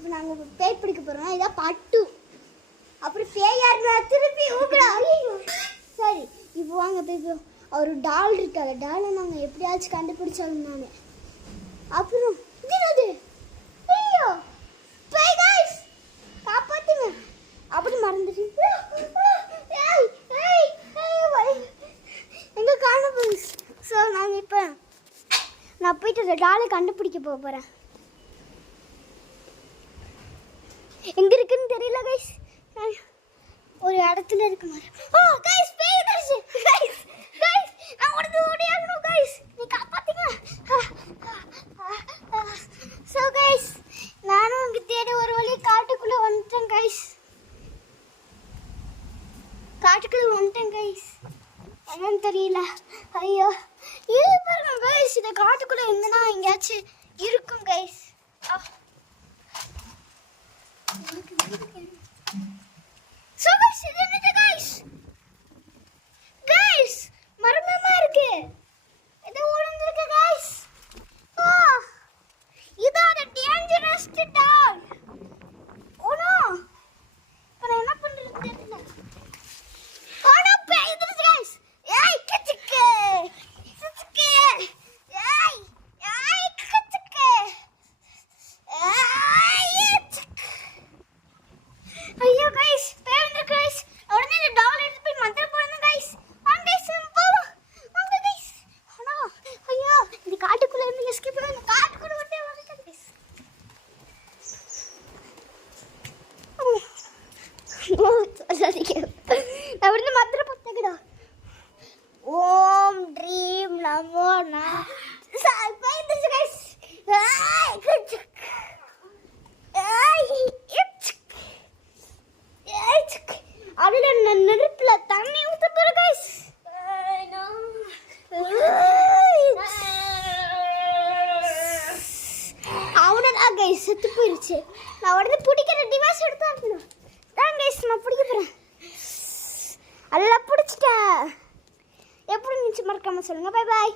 இப்போ நாங்கள் பேய் பிடிக்க போகிறோம். இதான் பட்டு. அப்புறம் பேய் யாருன்னா திருப்பி ஊக்கடா. சரி இப்போ வாங்க பேய். ஒரு டால் இருக்காது. டாலை நாங்கள் எப்படியாச்சும் கண்டுபிடிச்சாலும் நான். அப்புறம் இது என்னது? ஐயோ பேய் गाइस காப்பாத்துங்க. அப்படி மறந்துட்டு எங்க காணோம் போகுது. ஸோ நான் போயிட்டு டாலை கண்டுபிடிக்க போகிறேன். எங்க இருக்குன்னு தெரியல गाइस. ஒரு இடத்துல இருக்கு மாதிரி. ஓ गाइस பேய் வந்துருச்சு. गाइस நான் ஓடியாகணும் गाइस. நீ காப்பாத்துங்க. ஸோ गाइस நானும் இங்க தேடி ஒரு வழி காட்டுக்குள்ள வந்துட்டேன் गाइस. என்னன்னு தெரியல. ஐயோ இது பாருங்க गाइस. இந்த காட்டுக்குள்ள எங்கன்னா எங்கேயாச்சும் இருக்கும் गाइस. ஸோ गाइस இது என்னது गाइस? गाइस மர்மமா இருக்கு. இது ஓடுந்திருக்கு गाइस. இது அந்த டேஞ்சரஸ் டாக். Oh no. நான் என்ன பண்றது தெரியல. ஓ பேய் இது गाइस. ஏய் கிச்சுக்கு. ஏய் கிச்சுக்கு. ஐயோ गाइस பேய் வந்து गाइस. உடனே இந்த டால் எடுத்து போய் மந்திர போடுங்க गाइस. வாங்க गाइस போவோம். வாங்க गाइस. அண்ணா ஐயோ இந்த காட்டுக்குள்ள இருந்து எஸ்கேப் பண்ண காட்டுக்குள்ள வந்து வாங்க गाइस. ஓ சரிங்க. நான் வந்து மந்திர போட்டுக்கடா. ஓம் ட்ரீம் நமோ நம. பேய் வந்து गाइस. ஏய் கிச்சுக்கு. அதுல நெருப்புல தண்ணி ஊத்த போற गाइस. அவ்வளோதான் गाइस செத்து போயிருச்சு. நான் உடனே பிடிக்கிற டிவைஸ் எடுத்து தான் गाइस நான் பிடிக்க போறேன். எல்லாம் பிடிச்சிட்டேன். எப்படி இருந்துச்சு மறக்காம சொல்லுங்க. Bye bye.